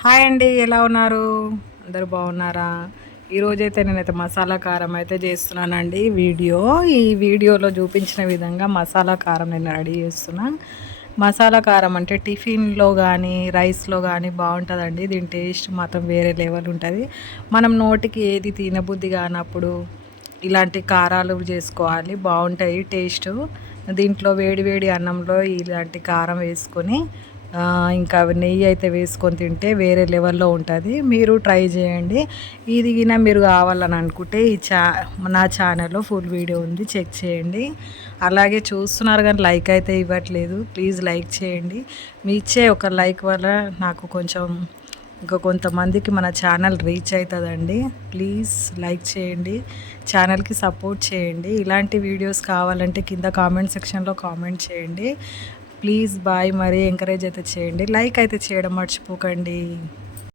Hi అండి, ఎలా ఉన్నారు? అందరూ బాగున్నారా? ఈరోజైతే నేనైతే మసాలా కారం అయితే చేస్తున్నానండి. ఈ వీడియోలో చూపించిన విధంగా మసాలా కారం నేను రెడీ చేస్తున్నా. మసాలా కారం అంటే టిఫిన్లో కానీ రైస్లో కానీ బాగుంటుందండి. దీని టేస్ట్ మాత్రం వేరే లెవెల్ ఉంటుంది. మనం నోటికి ఏది తినబుద్ధి కానప్పుడు ఇలాంటి కారాలు చేసుకోవాలి, బాగుంటాయి టేస్ట్. దీంట్లో వేడి వేడి అన్నంలో ఇలాంటి కారం వేసుకొని ఇంకా నెయ్యి అయితే వేసుకొని తింటే వేరే లెవెల్లో ఉంటుంది. మీరు ట్రై చేయండి. ఇది గిన మీరు కావాలని అనుకుంటే నా ఛానల్లో ఫుల్ వీడియో ఉంది, చెక్ చేయండి. అలాగే చూస్తున్నారు కానీ లైక్ అయితే ఇవ్వట్లేదు. ప్లీజ్ లైక్ చేయండి. మీ ఇచ్చే ఒక లైక్ వల్ల నాకు కొంచెం ఇంకా కొంతమందికి మన ఛానల్ రీచ్ అవుతుందండి. ప్లీజ్ లైక్ చేయండి, ఛానల్కి సపోర్ట్ చేయండి. ఇలాంటి వీడియోస్ కావాలంటే కింద కామెంట్ సెక్షన్లో కామెంట్ చేయండి. Please bye. మరీ ఎంకరేజ్ అయితే చేయండి, లైక్ అయితే చేయడం మర్చిపోకండి.